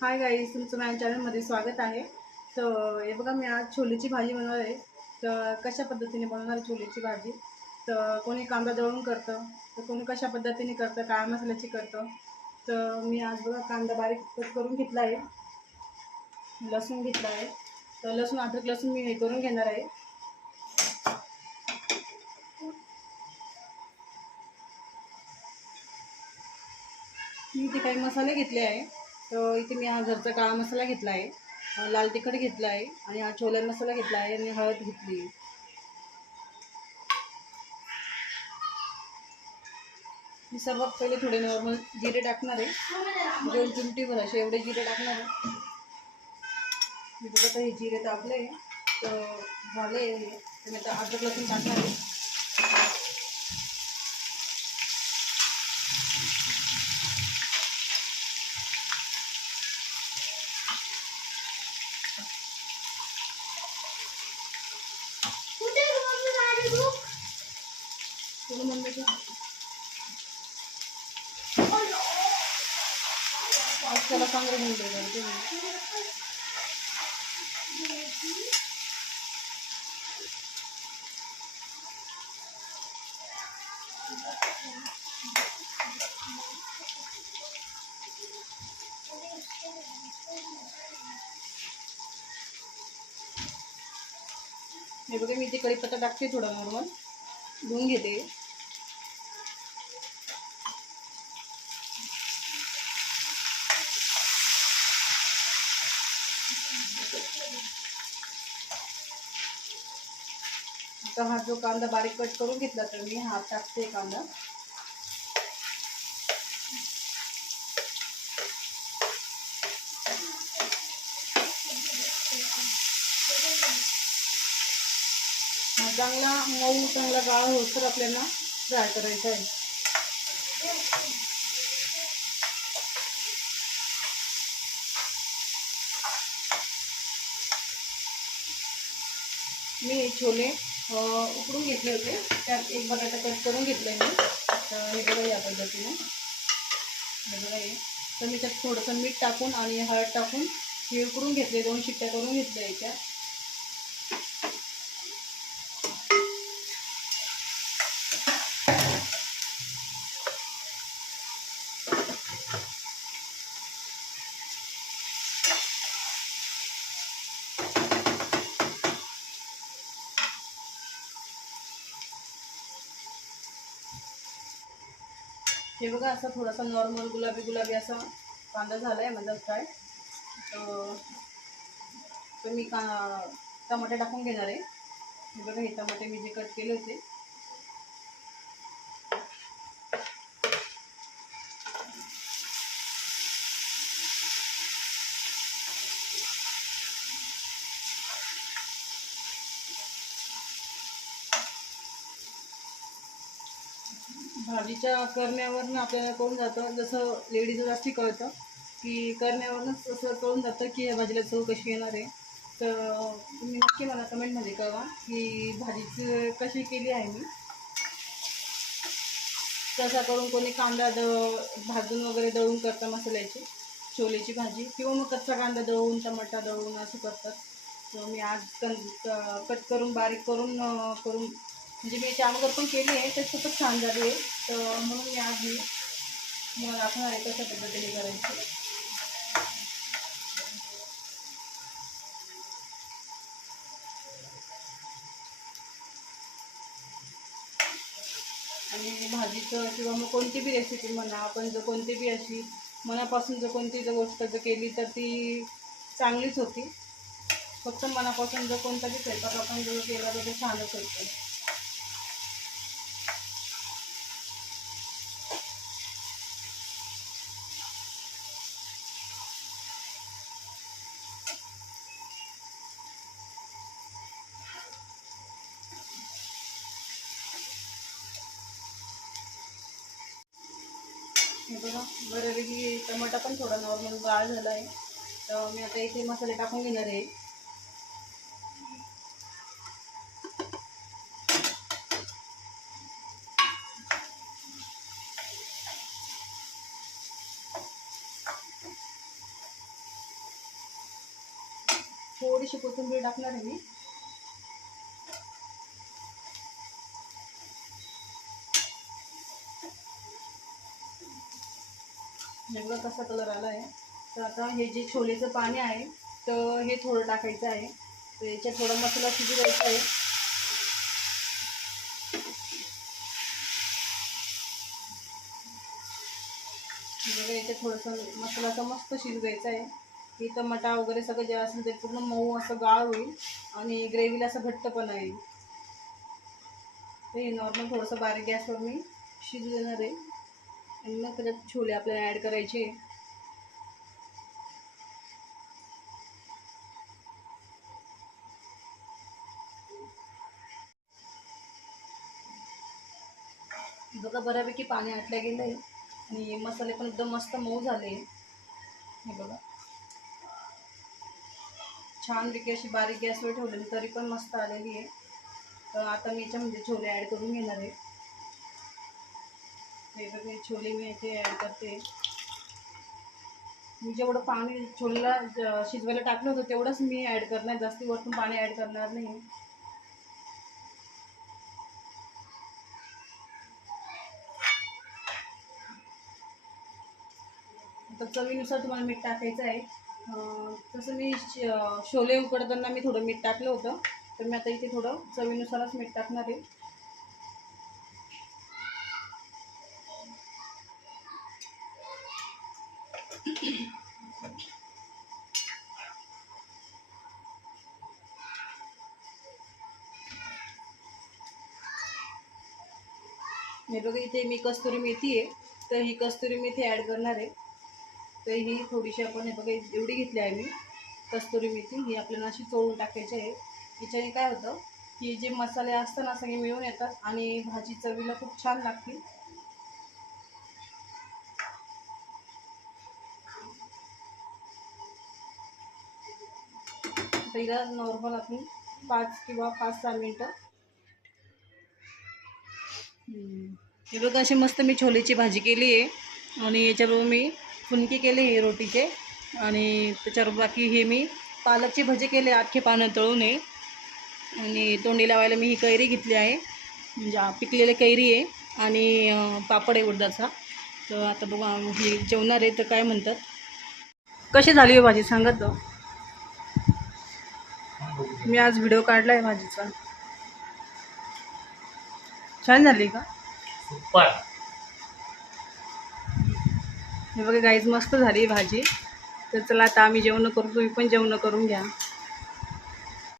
Hi guys तुमचं माझ्या चॅनलमध्ये स्वागत आहे. तर हे बघा मी आज छोलेची भाजी बनवणार आहे. तर कशा पद्धतीने बनवणार आहे छोलेची भाजी? तर कोणी कांदा दळून करतं तर कोणी कशा पद्धतीने करतं काय मसाल्याची करतं? तर मी आज बघा कांदा बारीक कट करून घेतला आहे. लसूण घेतला आहे. तर लसूण अद्रक लसूण मी हे करून घेणार आहे. मी ते काही मसाले घेतले आहे. तर इथे मी हा घरचा काळा मसाला घेतला आहे लाल तिखट घेतला आहे आणि हा छोला मसाला घेतला आहे आणि हळद घेतली आहे. मी सर्वात पहिले थोडे नॉर्मल जिरे टाकणार आहे दोन चिमटीभर असे एवढे जिरे टाकणार आहे मी बघत हे जिरे तापले तर झाले हे. मी आता अद्रक लसूण टाकणार आहे पूर्ण त्याला चांगलं घेऊन द्यायचं हे बघा मी ते कढीपत्ता टाकते थोडा नॉर्मल धुवून घेते. तर हा जो कांदा बारीक कट करून घेतला तर मी हा टाकते कांदा. हा चांगला मऊ चांगला गाळ होत आपल्याला फ्राय करायचा आहे. मी छोले उकडून घेतले होते. त्यात एक बटाटा कट करून घेतले मी. हे बघा या पद्धतीने. हे बघा हे. तर मी त्यात थोडंसं मीठ टाकून आणि हळद टाकून हे उकडून घेतले दोन शिट्ट्या करून घेतल्या याच्या हे बघा असं थोडासा नॉर्मल गुलाबी गुलाबी असा कांदा झाला आहे माझा फ्राय. तर तर मी का टमाटे टाकून घेणार आहे. हे बघा हे टमाटे मी जे कट केले होते भाजीच्या करण्यावरनं आपल्याला कळून जातं. जसं लेडीजला जास्ती कळतं की करण्यावरनंच असं कळून जातं की या भाजीला चव कशी येणार आहे. तर तुम्ही नक्की मला कमेंटमध्ये कळवा की भाजीची कशी केली आहे मी. तसा करून कोणी कांदा द भाजून वगैरे दळून करतं मसाल्याची छोलेची भाजी किंवा मग कच्चा कांदा दळून टमाटा दळून असं करतात. तर मी आज कन कट करून बारीक करून करून म्हणजे मी याच्या अगोदर पण केली आहे तर खूपच छान झाली आहे. तर म्हणून मी आज मी मला दाखवणार आहे कशा पद्धतीने करायचं. आणि भाजीचं किंवा मग कोणती बी रेसिपी म्हणा आपण जर कोणती बी अशी मनापासून जर कोणती जर गोष्ट जर केली तर ती चांगलीच होती. फक्त मनापासून जर कोणता बी स्वयंपाक आपण जर केला तर ते छानच होतं. हे बघा बऱ्यापैकी टमाटा पण थोडा नॉर्मल गाळ झाला आहे तर मी आता इथे मसाले टाकून घेणार आहे. थोडीशी कोथिंबीर टाकणार आहे मी. एवढा कसा कलर आला आहे तर आता हे जे छोलेचं पाणी आहे तर हे थोडं टाकायचं आहे. तर याच्यात थोडा मसाला शिजू द्यायचा आहे. बघा याच्यात थोडंसं मसालाचा मस्त शिजू द्यायचा आहे. की टमाटा वगैरे सगळं जे असेल ते पूर्ण मऊ असं गाळ होईल आणि ग्रेव्हीला असं घट्टपणा येईल ते नॉर्मल थोडंसं बारीक गॅसवर मी शिजू देणार आहे. आणि मग त्याच्यात छोले आपल्याला ॲड करायचे. बघा बऱ्यापैकी पाणी आटल्या गेलं आहे आणि मसाले पण एकदम मस्त मऊ झाले. हे बघा. छानपैकी अशी बारीक गॅसवर ठेवलेली तरी पण मस्त आलेली आहे. तर आता मी याच्यामध्ये छोले ॲड करून घेणार आहे. वेगवेगळे छोले मी इथे ॲड करते. मी जेवढं पाणी छोलेला शिजवायला टाकलं होतं तेवढंच मी ॲड करणार जास्ती वरतून पाणी ॲड करणार नाही. आता चवीनुसार तुम्हाला मीठ टाकायचं आहे. तसं मी शोले छोले उकडताना मी थोडं मीठ टाकलं होतं तर मी आता इथे थोडं चवीनुसारच मीठ टाकणार आहे. हे बघा इथे मी कस्तुरी मेथी आहे. तर ही कस्तुरी मेथी ॲड करणार आहे. तर ही थोडीशी आपण हे बघा एवढी घेतली आहे मी कस्तुरी मेथी. ही आपल्याला अशी चोळून टाकायची आहे. याच्याने काय होतं की जे मसाले असतात ना सगळे मिळून येतात आणि भाजी चवीला खूप छान लागते. पहिला नॉर्मल आपण पाच किंवा पाच सहा मिनटं हे बघा अशी मस्त मी छोलेची भाजी केली आहे. आणि याच्याबरोबर मी फुनके केले हे रोटीचे. आणि त्याच्याबरोबर बाकी हे मी पालकची भजी केले अख्खे पानं तळून आहे आणि तोंडी लावायला मी ही कैरी घेतली आहे. म्हणजे पिकलेली कैरी आहे. आणि पापड आहे उडदाचा. तर आता बघा हे जेवणार आहे तर काय म्हणतात. कशी झाली आहे भाजी? सांगत मी आज व्हिडिओ काढला आहे भाजीचा. छान झाली का? सुपर. हे बघा गाईज मस्त झाली भाजी. तर चला आता आम्ही जेवण करू तुम्ही पण जेवण करून घ्या.